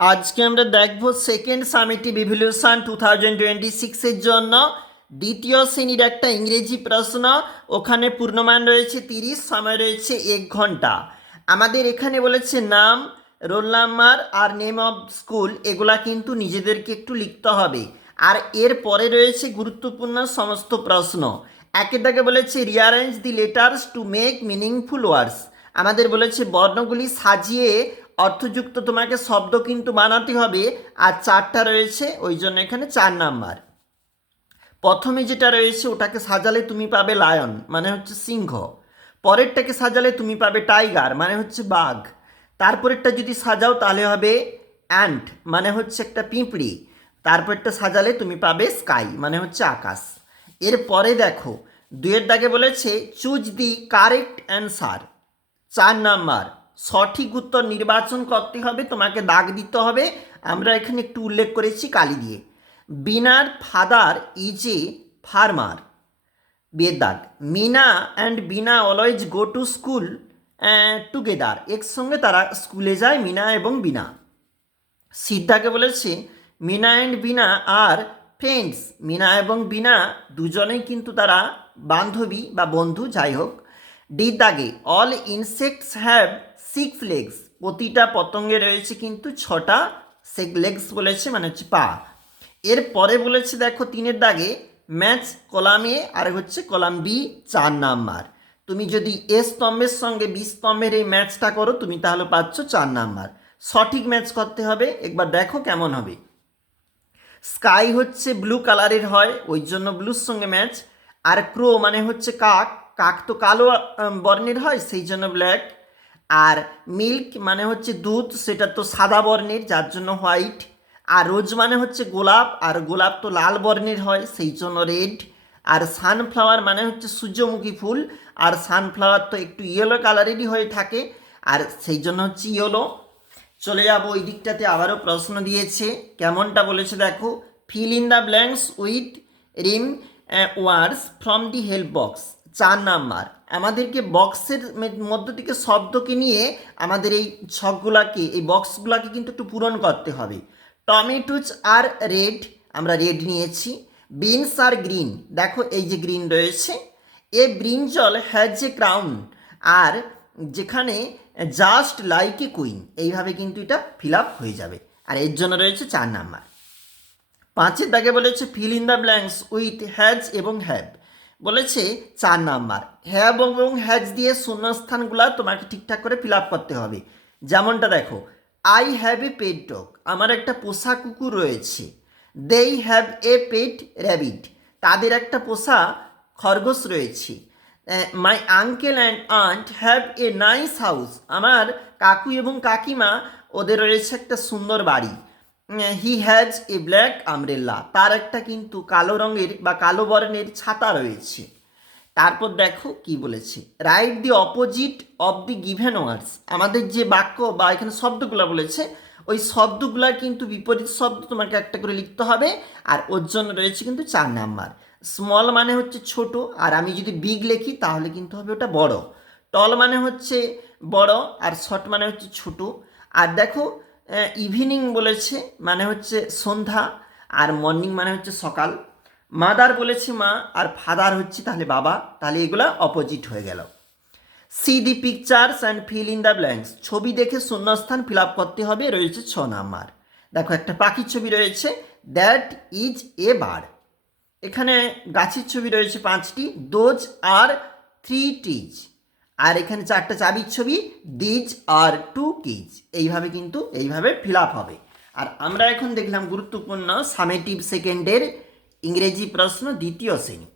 আজকে আমরা দেখব সেকেন্ড সামেটিভ ইভ্যালুয়েশন 2026 এর জন্য দ্বিতীয় শ্রেণীর একটা ইংরেজি প্রশ্ন। ওখানে পূর্ণমান রয়েছে 30, সময় রয়েছে 1 ঘন্টা। আমাদের এখানে বলেছে নাম, রোল নাম্বার আর নেম অফ স্কুল, এগুলা কিন্তু নিজেদেরকে একটু লিখতে হবে। আর এর পরে রয়েছে গুরুত্বপূর্ণ সমস্ত প্রশ্ন। একে দাগে বলেছে rearrange the letters to make meaningful ওয়ার্ডস। আমাদের বলেছে বর্ণগুলি সাজিয়ে অর্থযুক্ত তোমাকে শব্দ কিন্তু বানাতে হবে। আর 4টা রয়েছে, ওই জন্য এখানে 4 নাম্বার। প্রথমে যেটা রয়েছে ওটাকে সাজালে তুমি পাবে লায়ন, মানে হচ্ছে সিংহ। পরেরটাকে সাজালে তুমি পাবে টাইগার, মানে হচ্ছে বাঘ। তারপরেরটা যদি সাজাও তাহলে হবে অ্যান্ট, মানে হচ্ছে একটা পিঁপড়ি। তারপরটা সাজালে তুমি পাবে স্কাই, মানে হচ্ছে আকাশ। এরপরে দেখো 2-এর দাগে বলেছে choose the correct answer. 4 number, সঠিক উত্তর নির্বাচন করতে হবে, তোমাকে দাগ দিতে হবে। আমরা এখানে একটু উল্লেখ করেছি কালি দিয়ে। বিনার ফাদার ইজ এ ফার্মার। বিয়ের দাগ, Meena and Beena always go to school together. একসঙ্গে তারা স্কুলে যায়, মিনা এবং বিনা। সিদ্ধাকে বলেছে Meena and Beena are friends. Meena এবং বিনা দুজনেই কিন্তু তারা বান্ধবী বা বন্ধু, যাই হোক। ডি দাগে অল ইনসেক্টস হ্যাভ 6 লেগস। প্রতিটা পতঙ্গে রয়েছে কিন্তু 6টা লেগস বলেছে, মানে হচ্ছে পা। এরপরে বলেছে দেখো 3-এর দাগে ম্যাচ কলাম এ আর হচ্ছে কলাম বি, 4 নাম্বার। তুমি যদি এ স্তম্ভের সঙ্গে বি স্তম্ভের এই ম্যাচটা করো তুমি তাহলে পাচ্ছ 4 নাম্বার। সঠিক ম্যাচ করতে হবে, একবার দেখো কেমন হবে। স্কাই হচ্ছে ব্লু কালারের হয়, ওই জন্য ব্লুর সঙ্গে ম্যাচ। আর ক্রো মানে হচ্ছে কাক, কাক তো কালো বর্ণের হয়, সেই জন্য ব্ল্যাক। আর মিল্ক মানে হচ্ছে দুধ, সেটা তো সাদা বর্ণের, যার জন্য হোয়াইট। আর রোজ মানে হচ্ছে গোলাপ, আর গোলাপ তো লাল বর্ণের হয়, সেই জন্য রেড। আর সানফ্লাওয়ার মানে হচ্ছে সূর্যমুখী ফুল, আর সানফ্লাওয়ার তো একটু ইয়েলো কালারেরই হয়ে থাকে, আর সেই জন্য হচ্ছে ইয়েলো। চলে যাব ওই দিকটাতে, আবারও প্রশ্ন দিয়েছে। কেমনটা বলেছে দেখো, feel in the blanks with Rim words from the help box. 4 number, আমাদেরকে বক্সের মধ্য থেকে শব্দকে নিয়ে আমাদের এই ছকগুলাকে, এই বক্সগুলাকে কিন্তু একটু পূরণ করতে হবে। টমেটোস আর রেড, আমরা রেড নিয়েছি। বিনস আর গ্রিন, দেখো এই যে গ্রিন রয়েছে। এ ব্রিঞ্জল হ্যাজ এ ক্রাউন, আর যেখানে জাস্ট লাইক এ কুইন, এইভাবে কিন্তু এটা ফিল আপ হয়ে যাবে। আর এর জন্য রয়েছে 4 নাম্বার। 5-এর দাগে বলেছে feel in the blanks with has এবং হ্যাভ, বলেছে 4 নাম্বার। হ্যাভ এবং হ্যাজ দিয়ে শূন্যস্থানগুলা তোমাকে ঠিকঠাক করে ফিল আপ করতে হবে। যেমনটা দেখো, I have a pet dog, আমার একটা পোষা কুকুর রয়েছে। দেই হ্যাভ এ পেট র্যাবিট, তাদের একটা পোষা খরগোশ রয়েছে। My uncle and aunt have a nice house, আমার কাকু এবং কাকিমা ওদের রয়েছে একটা সুন্দর বাড়ি। He has a black umbrella, তার একটা কিন্তু কালো রঙের বা কালো বর্ণের ছাতা রয়েছে। তারপর দেখো কি বলেছে, write the opposite of the given words. আমাদের যে বাক্য বা এখানে শব্দগুলো বলেছে, ওই শব্দগুলার কিন্তু বিপরীত শব্দ তোমাকে একটা করে লিখতে হবে। আর ওর জন্য রয়েছে কিন্তু 4 নাম্বার। স্মল মানে হচ্ছে ছোট, আর আমি যদি বিগ লিখি তাহলে কিন্তু হবে ওটা বড়। টল মানে হচ্ছে বড়, আর শর্ট মানে হচ্ছে ছোট। আর দেখো ইভিনিং বলেছে, মানে হচ্ছে সন্ধ্যা। আর মর্নিং মানে হচ্ছে সকাল। মাদার বলেছে মা, আর ফাদার হচ্ছে তাহলে বাবা, তাহলে এগুলা অপোজিট হয়ে গেল। See the pictures and fill in the blanks, ছবি দেখে শূন্যস্থান ফিল আপ করতে হবে, রয়েছে 6 নাম্বার। দেখো একটা পাখির ছবি রয়েছে, দ্যাট ইজ এ বার্ড। এখানে গাছের ছবি রয়েছে 5টি, দোজ আর 3 ট্রিজ। আর এখানে 4টা চাবির ছবি, দিজ আর 2 কিজ। এইভাবে কিন্তু এইভাবে ফিল আপ হবে। আর আমরা এখন দেখলাম গুরুত্বপূর্ণ সামেটিভ সেকেন্ডের ইংরেজি প্রশ্ন, দ্বিতীয় শ্রেণী।